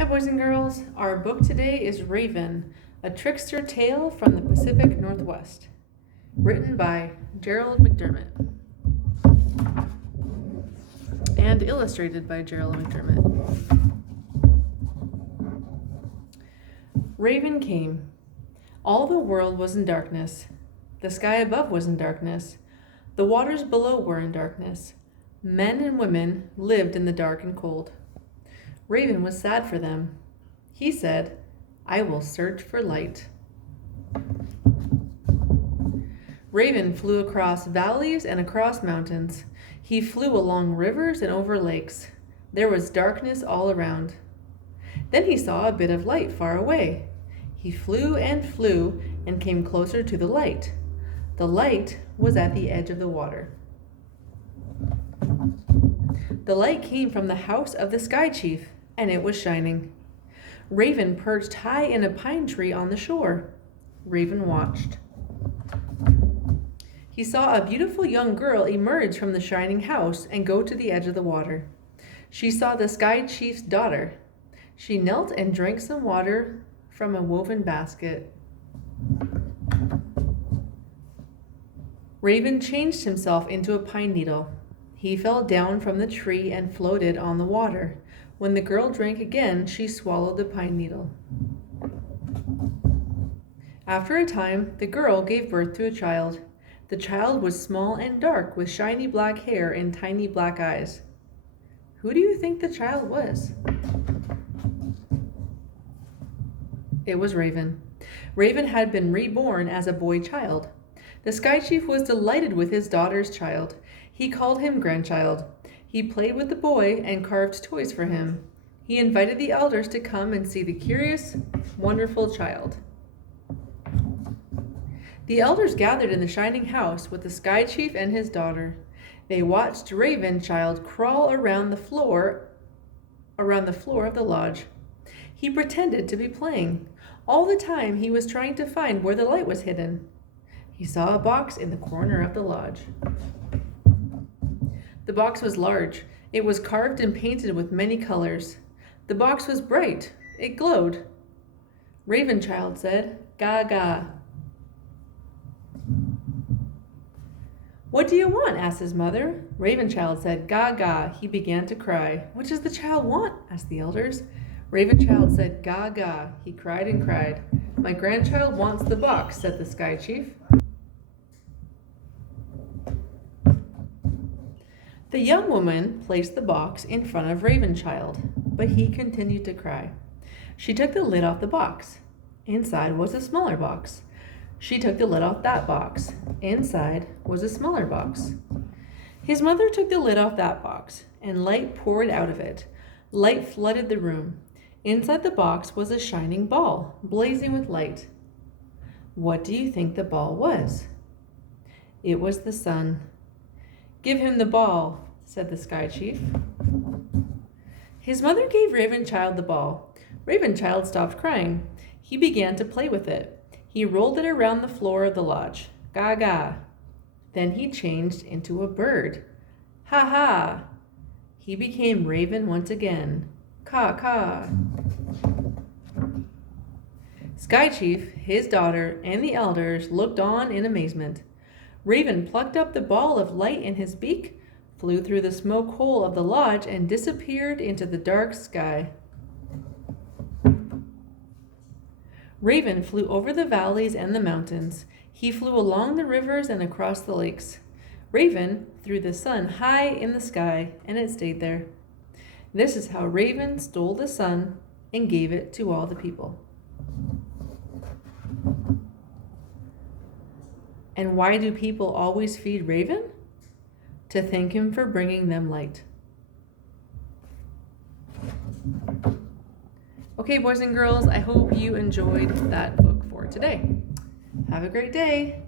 Hi, boys and girls. Our book today is Raven, a Trickster Tale from the Pacific Northwest, written by Gerald McDermott and illustrated by Gerald McDermott. Raven came. All the world was in darkness. The sky above was in darkness. The waters below were in darkness. Men and women lived in the dark and cold. Raven was sad for them. He said, "I will search for light." Raven flew across valleys and across mountains. He flew along rivers and over lakes. There was darkness all around. Then he saw a bit of light far away. He flew and came closer to the light. The light was at the edge of the water. The light came from the house of the Sky Chief, and it was shining. Raven perched high in a pine tree on the shore. Raven watched. He saw a beautiful young girl emerge from the shining house and go to the edge of the water. She saw the Sky Chief's daughter. She knelt and drank some water from a woven basket. Raven changed himself into a pine needle. He fell down from the tree and floated on the water. When the girl drank again, she swallowed the pine needle. After a time, the girl gave birth to a child. The child was small and dark with shiny black hair and tiny black eyes. Who do you think the child was? It was Raven. Raven had been reborn as a boy child. The Sky Chief was delighted with his daughter's child. He called him grandchild. He played with the boy and carved toys for him. He invited the elders to come and see the curious, wonderful child. The elders gathered in the shining house with the Sky Chief and his daughter. They watched Raven child crawl around the floor of the lodge. He pretended to be playing. All the time he was trying to find where the light was hidden. He saw a box in the corner of the lodge. The box was large. It was carved and painted with many colors. The box was bright. It glowed. Ravenchild said, "Ga ga." "What do you want?" asked his mother. Ravenchild said, "Ga ga." He began to cry. "What does the child want?" asked the elders. Ravenchild said, "Ga ga." He cried and cried. "My grandchild wants the box," said the Sky Chief. The young woman placed the box in front of Ravenchild, but he continued to cry. She took the lid off the box. Inside was a smaller box. She took the lid off that box. Inside was a smaller box. His mother took the lid off that box, and light poured out of it. Light flooded the room. Inside the box was a shining ball, blazing with light. What do you think the ball was? It was the sun. "Give him the ball," said the Sky Chief. His mother gave Ravenchild the ball. Ravenchild stopped crying. He began to play with it. He rolled it around the floor of the lodge. "Ga ga." Then he changed into a bird. "Ha ha." He became Raven once again. "Caw caw." Sky Chief, his daughter, and the elders looked on in amazement. Raven plucked up the ball of light in his beak, flew through the smoke hole of the lodge, and disappeared into the dark sky. Raven flew over the valleys and the mountains. He flew along the rivers and across the lakes. Raven threw the sun high in the sky, and it stayed there. This is how Raven stole the sun and gave it to all the people. And why do people always feed Raven? To thank him for bringing them light. Okay, boys and girls, I hope you enjoyed that book for today. Have a great day.